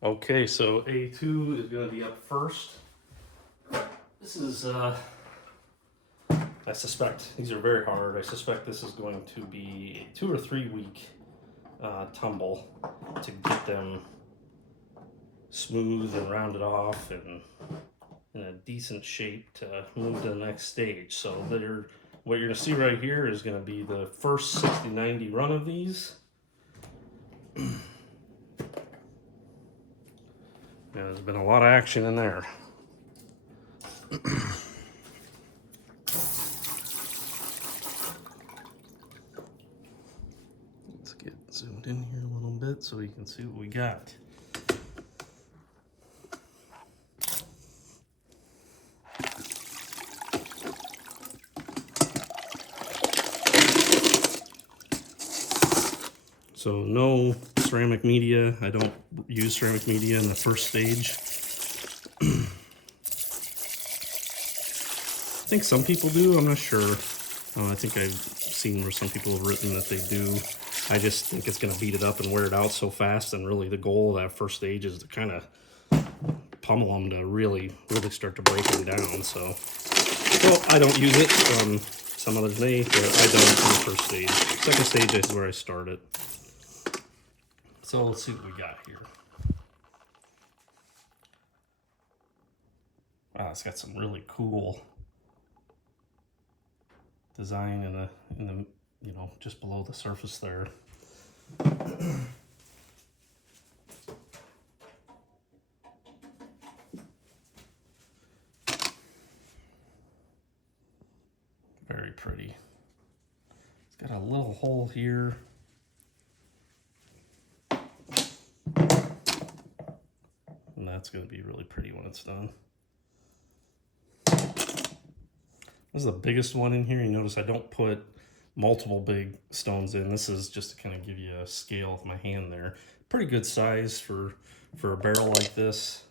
Okay, so A2 is going to be up first. This is, I suspect, these are very hard. I suspect this is going to be a 2 or 3 week tumble to get them smooth and rounded off and in a decent shape to move to the next stage. So what you're going to see right here is going to be the first 60-90 run of these. There's been a lot of action in there. Let's get zoomed in here a little bit so you can see what we got. So no ceramic media. I don't use ceramic media in the first stage. I think some people do, I'm not sure. I think I've seen where some people have written that they do. I just think it's going to beat it up and wear it out so fast, and really the goal of that first stage is to kind of pummel them to really start to break them down. So I don't use it. Some others may, but I don't in the first stage. Second stage is where I start it. So let's see what we got here. Wow, it's got some really cool design in the just below the surface there. Very pretty. It's got a little hole here. And that's going to be really pretty when it's done. This is the biggest one in here. You notice I don't put multiple big stones in. This is just to kind of give you a scale with my hand there. Pretty good size for a barrel like this.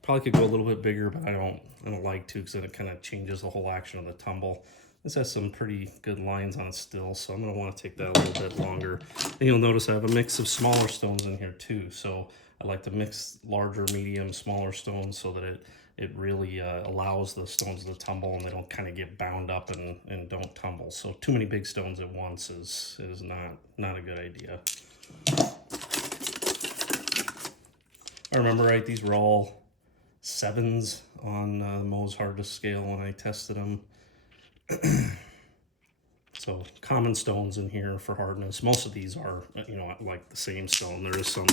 Probably could go a little bit bigger, but I don't like to, because then it kind of changes the whole action of the tumble. This has some pretty good lines on it still, so I'm going to want to take that a little bit longer. And you'll notice I have a mix of smaller stones in here too. So I like to mix larger, medium, smaller stones so that it really allows the stones to tumble and they don't kind of get bound up and don't tumble. So too many big stones at once is not a good idea. I remember right, these were all 7s on the Mohs hardest scale when I tested them. So common stones in here for hardness. Most of these are, like the same stone. There is some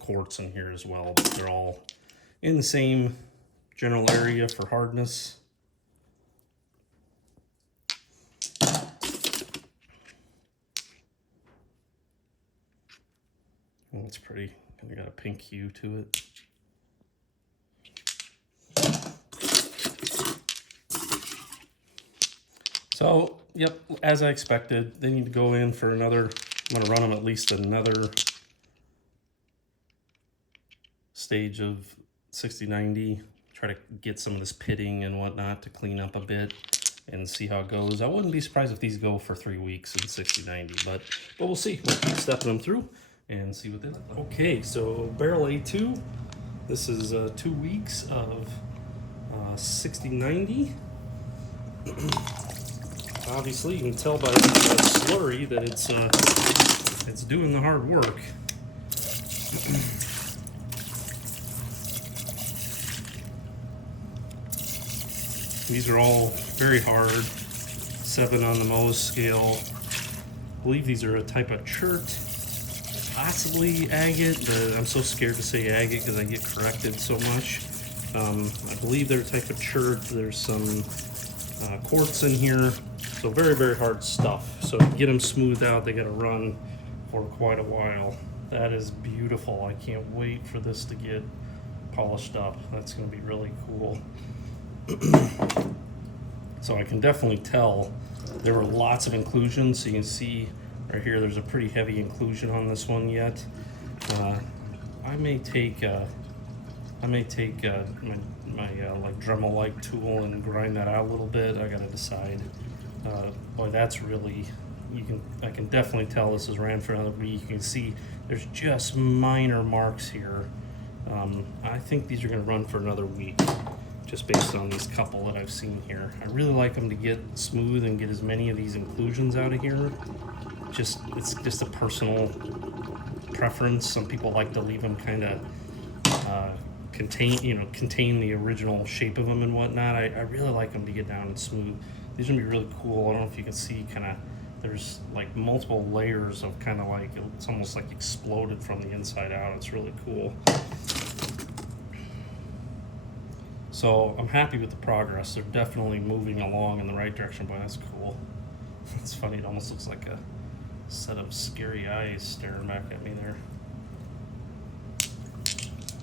quartz in here as well, but they're all in the same general area for hardness. Oh, it's pretty. Kind of got a pink hue to it. So, yep, as I expected, they need to go in for another, I'm going to run them at least another stage of 60-90, try to get some of this pitting and whatnot to clean up a bit and see how it goes. I wouldn't be surprised if these go for 3 weeks in 60-90, but we'll see. We'll keep stepping them through and see what they look like. Okay, so barrel A2, this is 2 weeks of 60-90. Obviously, you can tell by the slurry that it's doing the hard work. These are all very hard, 7 on the Mohs scale. I believe these are a type of chert, possibly agate. I'm so scared to say agate because I get corrected so much. I believe they're a type of chert. There's some quartz in here. So very, very hard stuff. So to get them smoothed out, they got to run for quite a while. That is beautiful. I can't wait for this to get polished up. That's going to be really cool. So I can definitely tell there were lots of inclusions. So you can see right here, there's a pretty heavy inclusion on this one yet. I may take my like Dremel-like tool and grind that out a little bit. I gotta decide. Boy, that's really I can definitely tell this is ran for another week. You can see there's just minor marks here. I think these are going to run for another week, just based on these couple that I've seen here. I really like them to get smooth and get as many of these inclusions out of here. It's just a personal preference. Some people like to leave them kind of contain the original shape of them and whatnot. I really like them to get down and smooth. These are gonna be really cool. I don't know if you can see there's like multiple layers of kind of like, it's almost like exploded from the inside out. It's really cool. So I'm happy with the progress. They're definitely moving along in the right direction, but that's cool. It's funny, it almost looks like a set of scary eyes staring back at me there.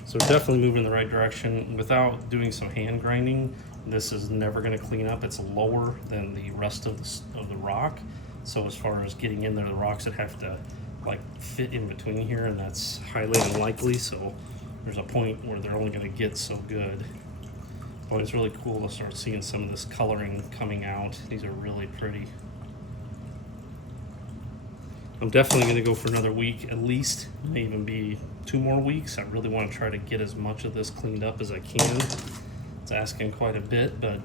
So definitely moving in the right direction. Without doing some hand grinding, this is never going to clean up. It's lower than the rest of the rock. So as far as getting in there, the rocks that have to like fit in between here, and that's highly unlikely. So there's a point where they're only going to get so good. But it's really cool to start seeing some of this coloring coming out. These are really pretty. I'm definitely going to go for another week at least, may even be 2 more weeks. I really want to try to get as much of this cleaned up as I can. It's asking quite a bit, but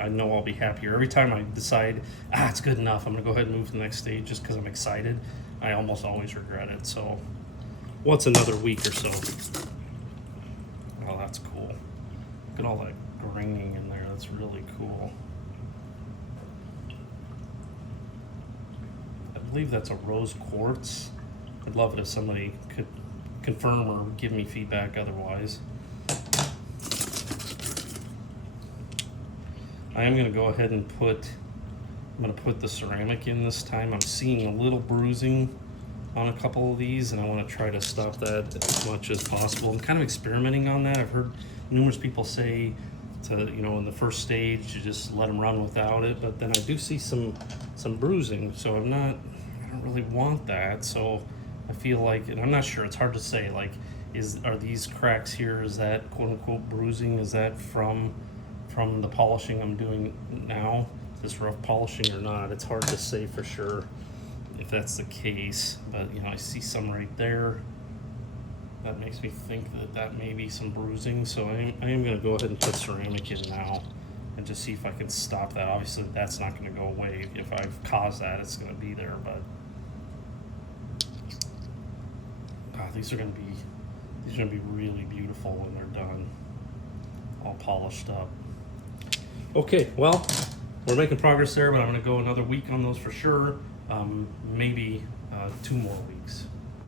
I know I'll be happier. Every time I decide, it's good enough, I'm going to go ahead and move to the next stage just because I'm excited, I almost always regret it. So what's another week or so? Oh, that's cool. Look at all that graining in there. That's really cool. I believe that's a rose quartz. I'd love it if somebody could confirm or give me feedback otherwise. I am going to go ahead and I'm going to put the ceramic in this time. I'm seeing a little bruising on a couple of these, and I want to try to stop that as much as possible. I'm kind of experimenting on that. I've heard numerous people say to, in the first stage, you just let them run without it, but then I do see some bruising, so I don't really want that. So I feel like, and I'm not sure, it's hard to say, like, are these cracks here, is that quote unquote bruising, is that from the polishing I'm doing now, this rough polishing or not? It's hard to say for sure if that's the case, but I see some right there. That makes me think that may be some bruising, so I am going to go ahead and put ceramic in now and just see if I can stop that. Obviously that's not going to go away. If I've caused that, it's going to be there, but these are going to be really beautiful when they're done, all polished up. Okay, well, we're making progress there, but I'm going to go another week on those for sure. Maybe 2 more weeks.